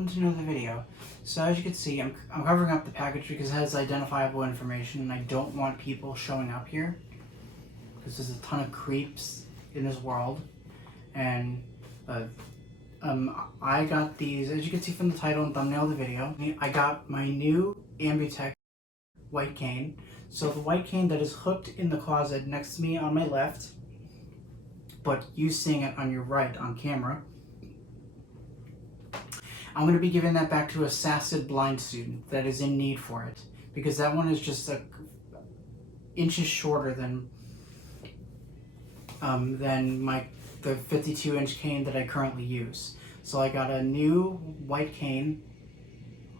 welcome to another video. So as you can see, I'm covering up the package because it has identifiable information and I don't want people showing up here because there's a ton of creeps in this world. And I got these, as you can see from the title and thumbnail of the video, I got my new Ambutech white cane. So the white cane that is hooked in the closet next to me on my left, but you seeing it on your right on camera, I'm going to be giving that back to a SACID blind student that is in need for it, because that one is just inches shorter than the 52-inch cane that I currently use. So I got a new white cane,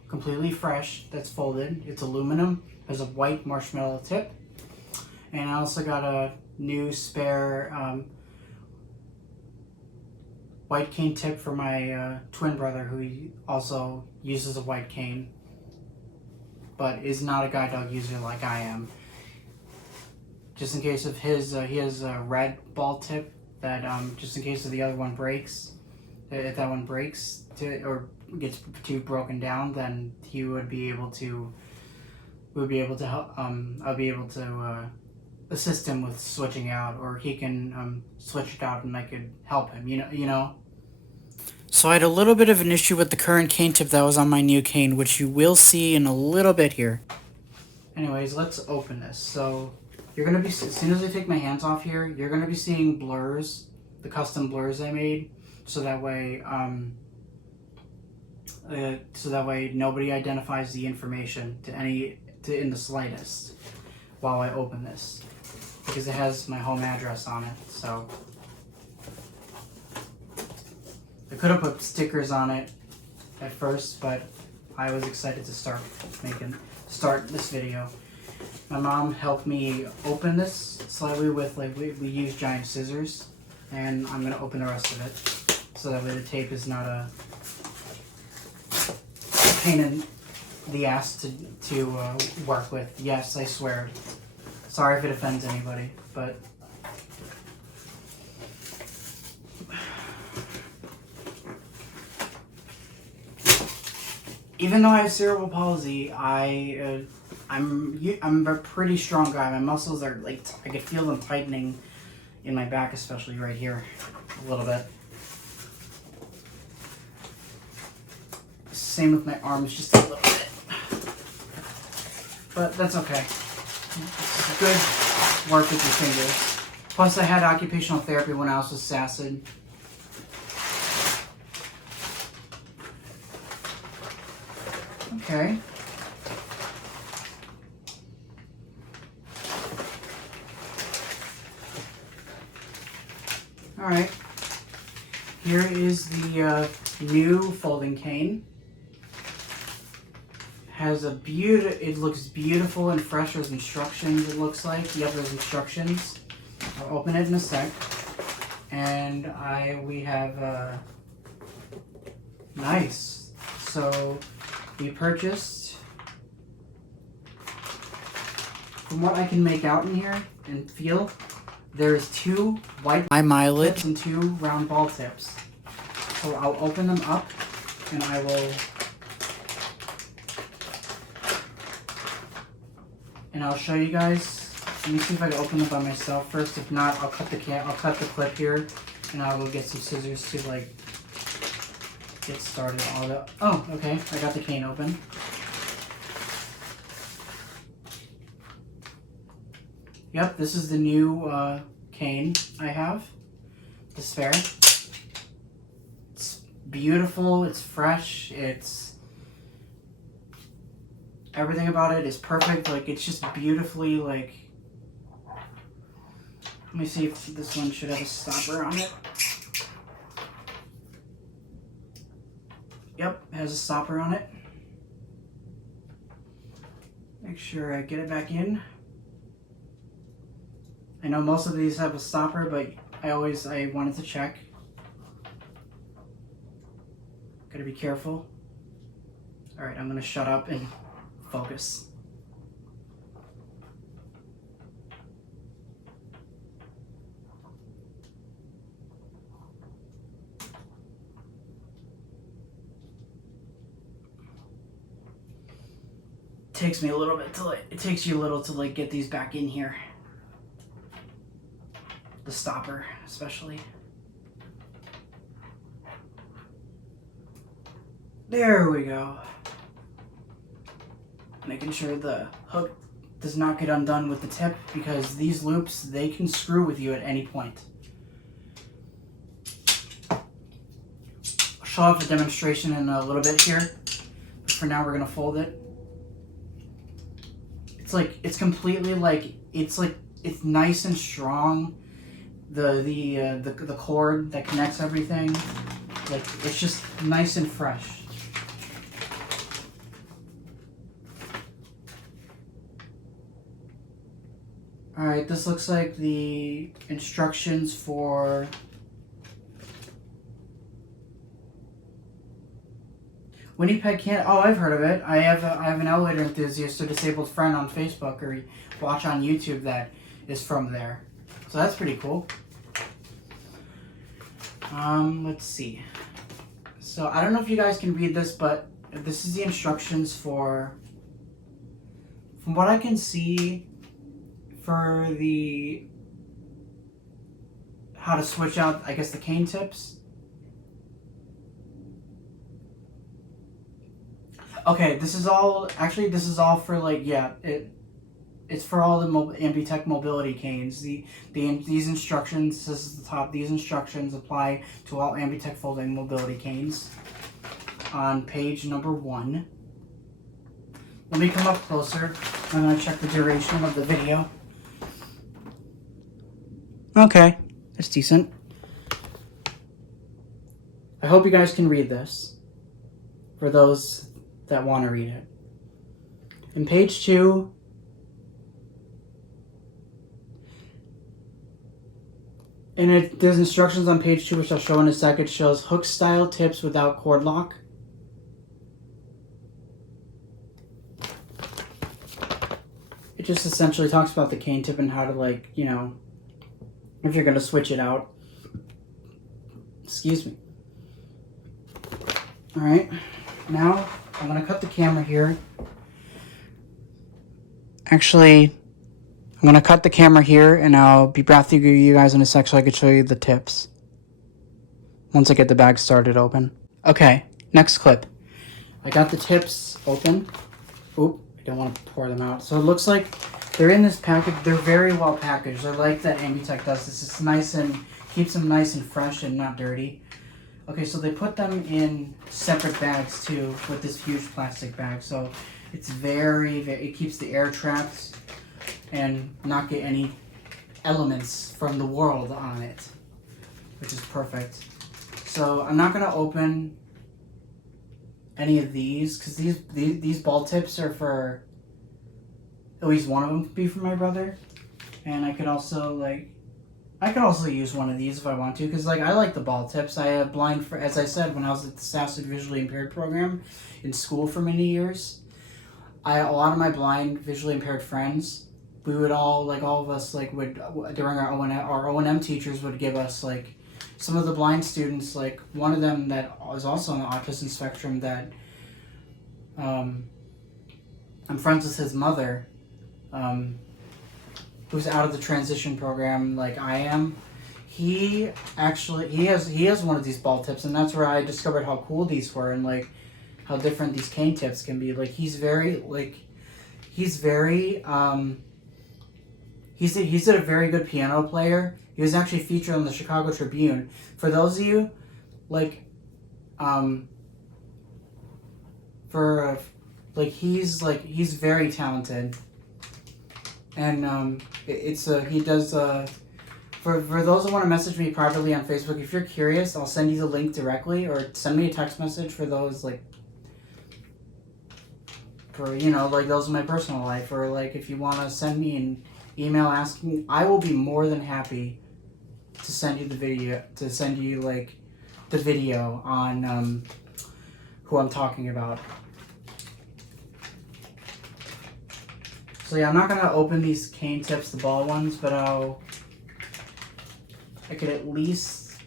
completely fresh, that's folded. It's aluminum, has a white marshmallow tip, and I also got a new spare white cane tip for my twin brother, who also uses a white cane, but is not a guide dog user like I am. Just in case of his, he has a red ball tip that just in case of the other one breaks, if that one breaks or gets too broken down, then he would be able to. We'll be able to help. I'll be able to assist him with switching out, or he can switch it out, and I could help him. You know. So I had a little bit of an issue with the current cane tip that was on my new cane, which you will see in a little bit here. Anyways, let's open this. So you're gonna be, as soon as I take my hands off here, you're gonna be seeing blurs, the custom blurs I made, so that way nobody identifies the information in the slightest while I open this, because it has my home address on it. So I could have put stickers on it at first, but I was excited to start this video. My mom helped me open this slightly with, we use giant scissors, and I'm gonna open the rest of it so that way the tape is not a pain in the ass to work with. Yes, I swear. Sorry if it offends anybody, but even though I have cerebral palsy, I'm a pretty strong guy. My muscles are I can feel them tightening in my back, especially right here, a little bit. Same with my arms, just a little bit. But that's okay. It's good work with your fingers. Plus, I had occupational therapy when I was with SACID. Okay. Alright. Here is the new folding cane. It looks beautiful and fresh. There's instructions, it looks like. Yep, there's instructions. I'll open it in a sec. And we have nice. So we purchased, from what I can make out in here and feel, there's 2 white tips and 2 round ball tips. So I'll open them up and I will, and I'll show you guys. Let me see if I can open them by myself first. If not, I'll cut the clip here, and I will get some scissors to get started. Oh, okay. I got the cane open. Yep, this is the new cane I have, the spare. It's beautiful, it's fresh, everything about it is perfect. It's just beautifully, let me see if this one should have a stopper on it. Yep, it has a stopper on it. Make sure I get it back in. I know most of these have a stopper, but I wanted to check. Gotta be careful. Alright, I'm gonna shut up and focus. takes me a little bit to like, it takes you a little to like get these back in here. The stopper, especially. There we go. Making sure the hook does not get undone with the tip, because these loops, they can screw with you at any point. I'll show off a demonstration in a little bit here, but for now we're gonna fold it. It's like, it's completely like, it's nice and strong. The cord that connects everything, like, it's just nice and fresh. Alright, this looks like the instructions for Winnipeg, Canada. Oh, I've heard of it. I have an elevator enthusiast or disabled friend on Facebook or watch on YouTube that is from there. So that's pretty cool. Let's see. So I don't know if you guys can read this, but this is the instructions for, from what I can see, for the, how to switch out, I guess, the cane tips. Okay, this is all for like, yeah, it's for all the Ambutech mobility canes. These instructions, this is the top, these instructions apply to all Ambutech folding mobility canes. On page number 1. Let me come up closer. I'm gonna check the duration of the video. Okay, that's decent. I hope you guys can read this, for those that want to read it. In page 2, and there's instructions on page 2, which I'll show in a second. It shows hook style tips without cord lock. It just essentially talks about the cane tip and how to, like, you know, if you're going to switch it out. Excuse me. Alright, now I'm going to cut the camera here. Actually, I'm going to cut the camera here and I'll be back to you guys in a sec so I can show you the tips once I get the bag started open. Okay, next clip. I got the tips open. Oop, I don't want to pour them out. So it looks like they're in this package. They're very well packaged. I like that Ambutech does this. It's nice and keeps them nice and fresh and not dirty. Okay, so they put them in separate bags too with this huge plastic bag. So it's it keeps the air trapped and not get any elements from the world on it, which is perfect. So I'm not gonna open any of these because these ball tips are for, at least one of them could be for my brother, and I could also use one of these if I want to, because like I like the ball tips. I have as I said, when I was at the Stafford Visually Impaired program in school for many years, a lot of my blind visually impaired friends, we would all, like all of us, like would during our O&M teachers would give us, like, some of the blind students, like one of them that is also on the autism spectrum that I'm friends with his mother, who's out of the transition program like I am. He has one of these ball tips, and that's where I discovered how cool these were and like how different these cane tips can be. Like he's a very good piano player. He was actually featured on the Chicago Tribune. For those of you, like, he's very talented, and for those that want to message me privately on Facebook, if you're curious, I'll send you the link directly, or send me a text message for those, like, for, you know, like those in my personal life, or like if you want to send me an email asking, I will be more than happy to send you the video on who I'm talking about. So yeah, I'm not gonna open these cane tips, the ball ones, but I could at least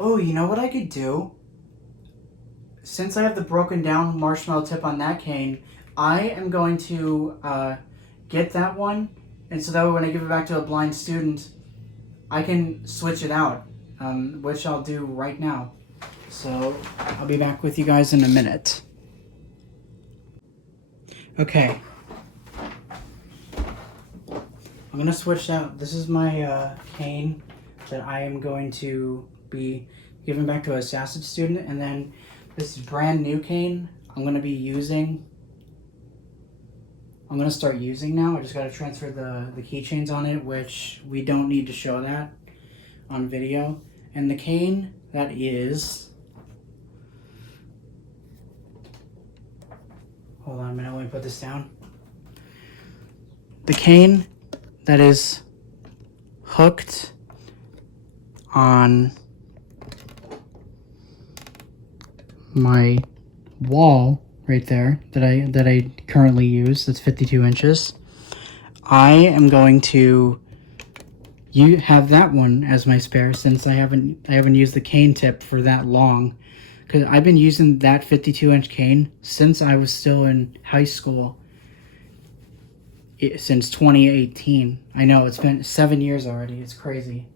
Oh, you know what I could do? Since I have the broken down marshmallow tip on that cane, I am going to get that one, and so that way when I give it back to a blind student, I can switch it out, which I'll do right now. So I'll be back with you guys in a minute. Okay. I'm gonna switch out. This is my cane that I am going to be giving back to a SASID student, and then this brand new cane I'm gonna start using now. I just gotta transfer the keychains on it, which we don't need to show that on video. And the cane that is, hold on a minute, let me put this down. The cane that is hooked on my wall right there that I currently use, that's 52 inches. I am going to have that one as my spare, since I haven't used the cane tip for that long, because I've been using that 52-inch cane since I was still in high school. Since 2018. I know, it's been 7 years already. It's crazy.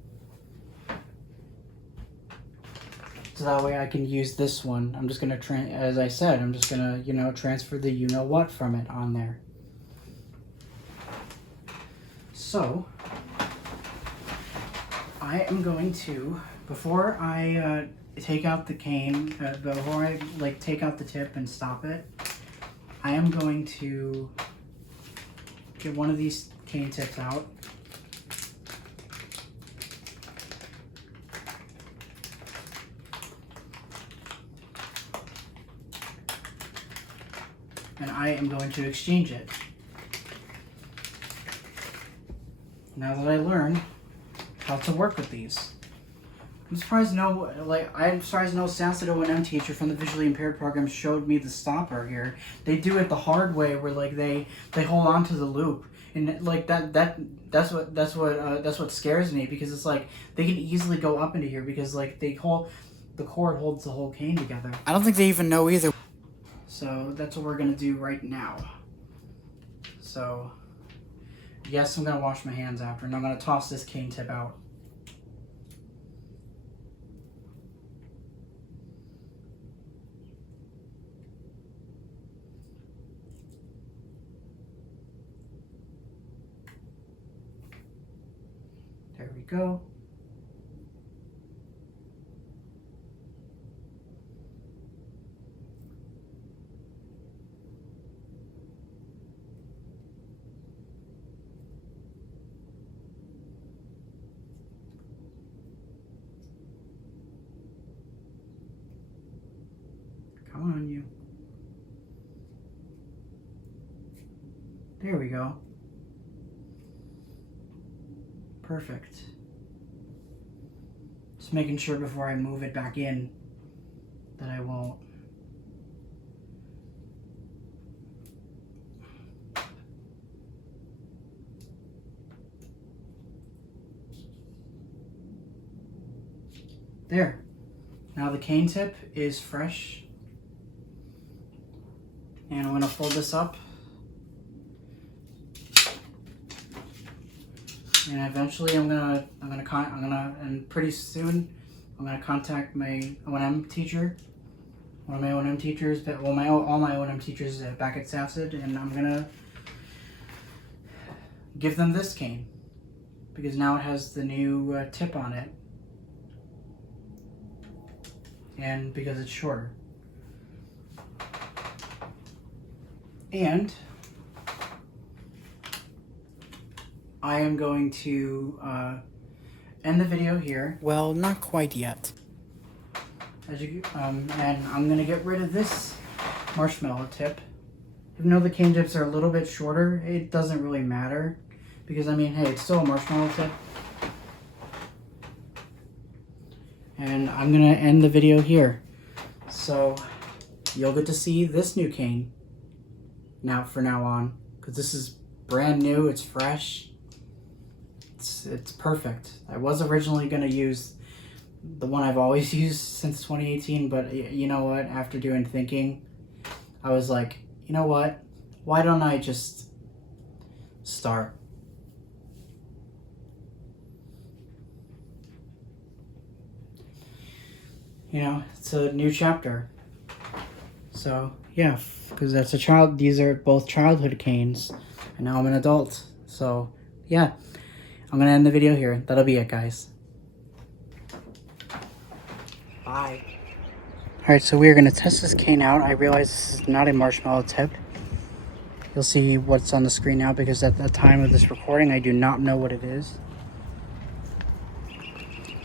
So that way I can use this one. I'm just gonna as I said, I'm just gonna, transfer the you-know-what from it on there. So I am going to, before I take out the cane, before I take out the tip and stop it, I am going to get one of these cane tips out. And I am going to exchange it. Now that I learned how to work with these. I'm surprised no SASID O&M teacher from the visually impaired program showed me the stopper here. They do it the hard way, where they hold on to the loop, and that's what scares me, because it's like they can easily go up into here, because the cord holds the whole cane together. I don't think they even know either. So that's what we're gonna do right now. So yes, I'm gonna wash my hands after, and I'm gonna toss this cane tip out. There we go. Come on, you. There we go. Perfect. Just making sure before I move it back in that I won't. There. Now the cane tip is fresh. And I'm gonna fold this up. And eventually and pretty soon I'm gonna contact my O&M teacher, one of my O&M teachers, all my O&M teachers back at SASID, and I'm gonna give them this cane, because now it has the new tip on it, and because it's shorter. And I am going to end the video here. Well, not quite yet. And I'm gonna get rid of this marshmallow tip. Even though the cane tips are a little bit shorter, it doesn't really matter, because I mean, hey, it's still a marshmallow tip. And I'm gonna end the video here. So you'll get to see this new cane from now on, because this is brand new, it's fresh. It's perfect. I was originally going to use the one I've always used since 2018. But you know what? After doing thinking, I was like, you know what? Why don't I just start? You know, it's a new chapter. So yeah, because that's a child. These are both childhood canes, and now I'm an adult. So yeah, I'm gonna end the video here. That'll be it, guys. Bye. Alright, so we're going to test this cane out. I realize this is not a marshmallow tip. You'll see what's on the screen now because at the time of this recording, I do not know what it is.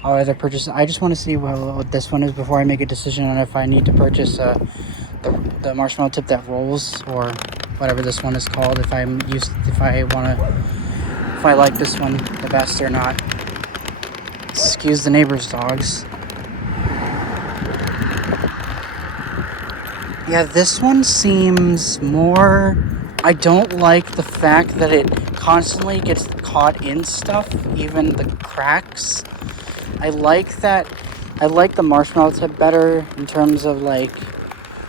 I'll either purchase... I just want to see what this one is before I make a decision on if I need to purchase the marshmallow tip that rolls or whatever this one is called. If I like this one the best or not. Excuse the neighbor's dogs. Yeah, this one seems more... I don't like the fact that it constantly gets caught in stuff, even the cracks. I like that... I like the marshmallow tip better in terms of, like...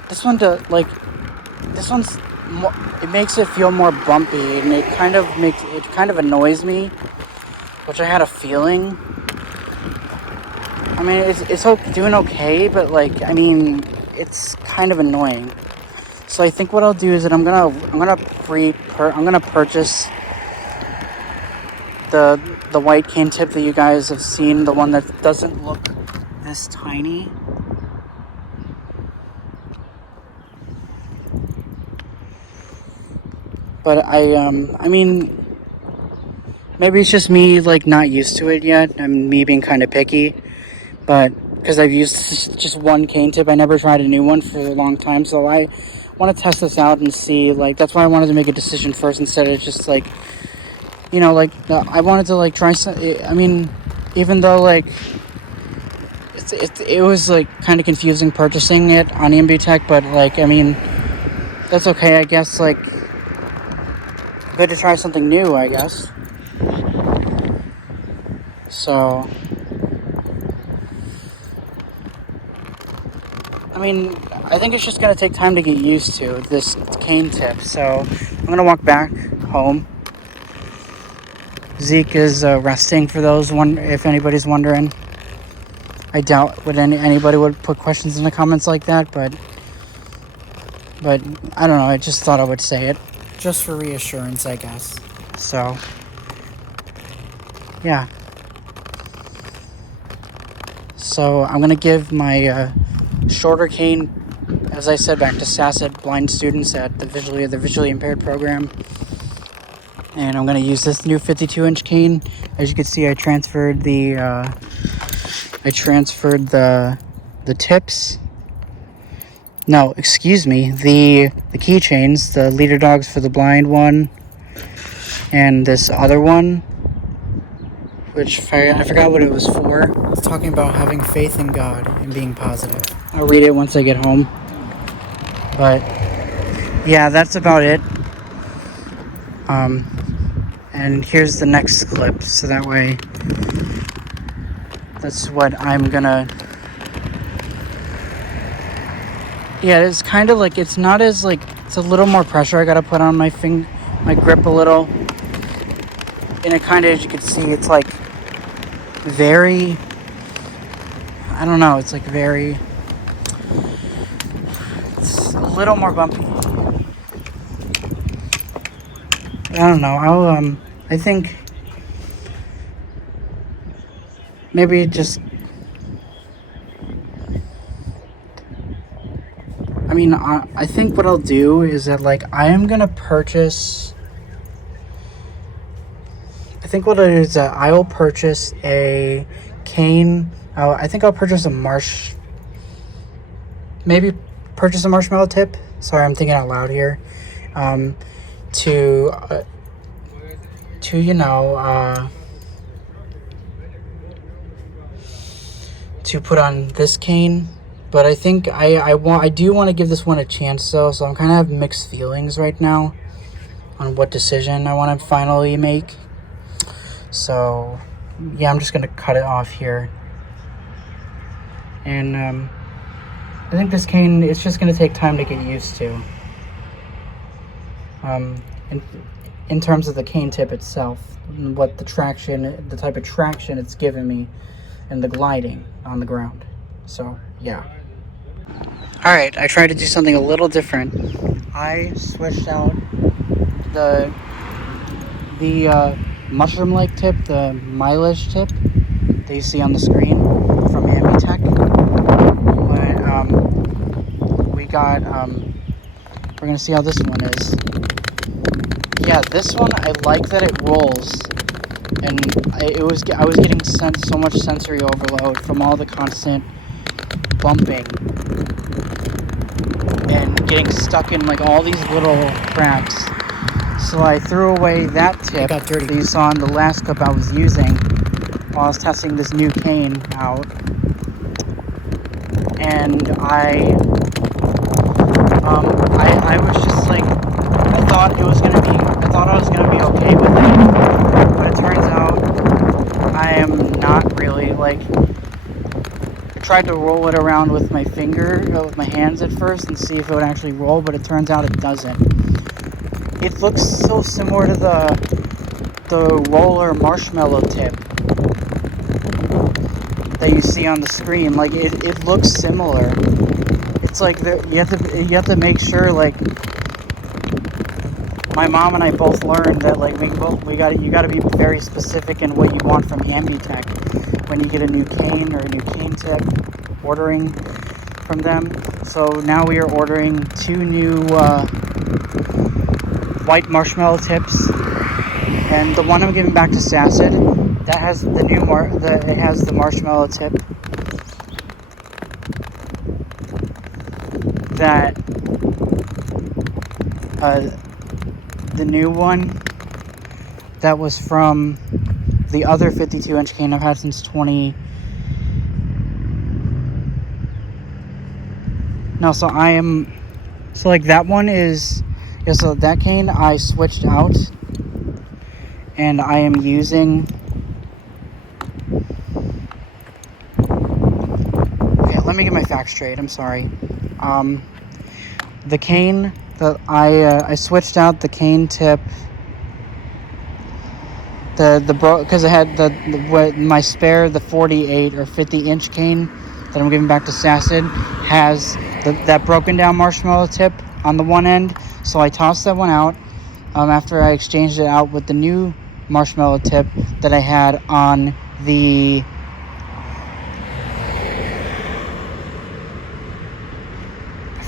This one, this one's... More, it makes it feel more bumpy, and it kind of annoys me, which I had a feeling. I mean, it's doing okay, but, like, I mean... It's kind of annoying. So I think what I'll do is that I'm gonna purchase the white cane tip that you guys have seen, the one that doesn't look this tiny. But I mean, maybe it's just me like not used to it yet. I'm me being kind of picky, but. Because I've used just one cane tip. I never tried a new one for a long time. So I want to test this out and see, like, that's why I wanted to make a decision first instead of just, like, you know, like, I wanted to, like, try some, I mean, even though, like, it was, like, kind of confusing purchasing it on Ambutech, but, like, I mean, that's okay, I guess, like, good to try something new, I guess. So... I mean, I think it's just going to take time to get used to this cane tip. So I'm going to walk back home. Zeke is resting for those, if anybody's wondering. I doubt anybody would put questions in the comments like that, but I don't know. I just thought I would say it. Just for reassurance, I guess. So, yeah. So I'm going to give my... shorter cane, as I said, back to SASIT blind students at the visually impaired program. And I'm going to use this new 52-inch cane. As you can see, I transferred the tips. No, excuse me, the keychains, the leader dogs for the blind one, and this other one, which I forgot what it was for. It's talking about having faith in God and being positive. I'll read it once I get home. But yeah, that's about it. And here's the next clip, so that way that's what I'm gonna... Yeah, it's kind of like, it's not as like, it's a little more pressure I gotta put on my grip a little. And it kind of, as you can see, it's like very, I don't know, it's like very, it's a little more bumpy. I don't know, I think maybe just, I mean, I think what I'll do is that, like, I am gonna purchase, I think what it is that I will purchase a cane. I think I'll purchase a maybe purchase a marshmallow tip. Sorry, I'm thinking out loud here. To you know, to put on this cane. But I think I do want to give this one a chance though, so I'm kind of have mixed feelings right now on what decision I want to finally make. So yeah, I'm just gonna cut it off here. And I think this cane, it's just going to take time to get used to. In terms of the cane tip itself, what the type of traction it's given me, and the gliding on the ground. So, yeah. Alright, I tried to do something a little different. I switched out the mushroom-like tip, the mileage tip that you see on the screen from Ambutech. We're gonna see how this one is. Yeah, this one, I like that it rolls, and I was getting so much sensory overload from all the constant bumping and getting stuck in like all these little cracks. So I threw away that tip that you saw in the last clip I was using while I was testing this new cane out, and I was just like, I thought I was gonna be okay with it, but it turns out I am not really. Like, I tried to roll it around with my hands at first and see if it would actually roll, but it turns out it doesn't. It looks so similar to the roller marshmallow tip that you see on the screen. Like, it looks similar. It's like you have to make sure, like, my mom and I both learned that, like, you gotta be very specific in what you want from Ambutech when you get a new cane or a new cane tip, ordering from them. So now we are ordering 2 new white marshmallow tips, and the one I'm giving back to Sacid, that has it has the marshmallow tip that the new one that was from the other 52-inch cane I've had since so like that one is, yeah, so that cane I switched out, and I am using, okay, let me get my facts straight, I'm sorry. The cane that I switched out the cane tip, because I had my spare, the 48 or 50-inch cane that I'm giving back to Sacid has that broken down marshmallow tip on the one end, so I tossed that one out after I exchanged it out with the new marshmallow tip that I had on the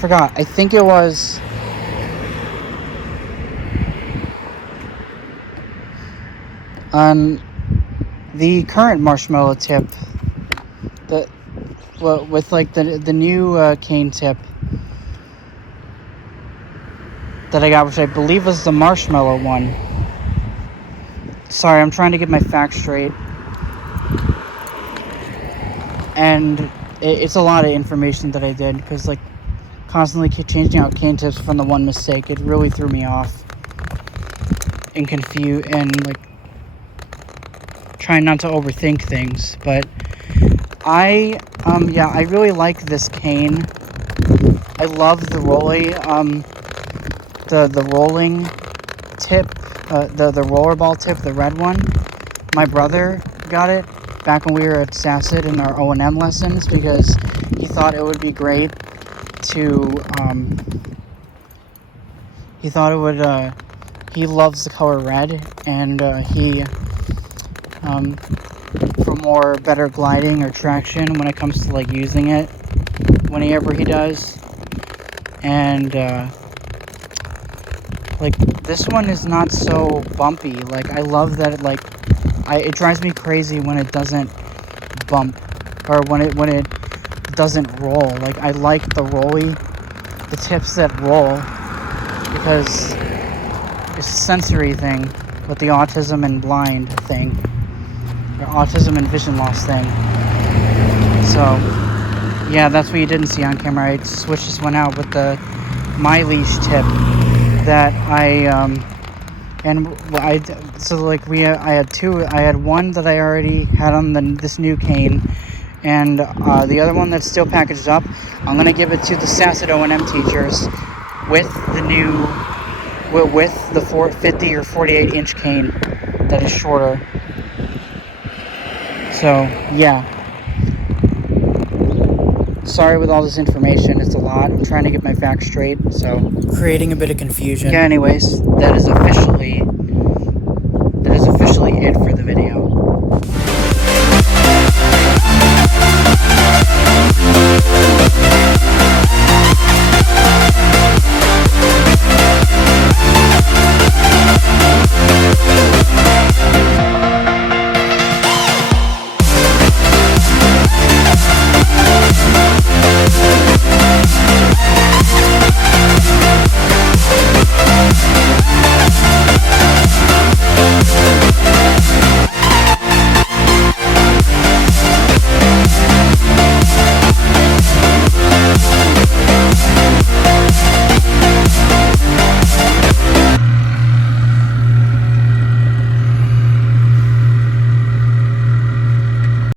I think it was on the current marshmallow tip, with like the new cane tip that I got, which I believe was the marshmallow one. Sorry, I'm trying to get my facts straight, and it's a lot of information that I did, because like constantly keep changing out cane tips from the one mistake. It really threw me off and confused, and like trying not to overthink things. But I really like this cane. I love the the rolling tip, the rollerball tip, the red one. My brother got it back when we were at Sacid in our O&M lessons, because he thought it would be great to he loves the color red, and for better gliding or traction when it comes to like using it whenever he does. And like this one is not so bumpy. Like, I love that it drives me crazy when it doesn't bump, or when it doesn't roll. Like, I like the tips that roll, because it's a sensory thing with the autism and blind thing, or autism and vision loss thing. So yeah, that's what you didn't see on camera. I switched this one out with the My Leash tip that I had one that I already had on this new cane, And the other one that's still packaged up, I'm going to give it to the Sasset O&M teachers with the new, with the 50 or 48 inch cane that is shorter. So, yeah. Sorry with all this information, it's a lot. I'm trying to get my facts straight, so creating a bit of confusion. Yeah, anyways, that is officially it for the video.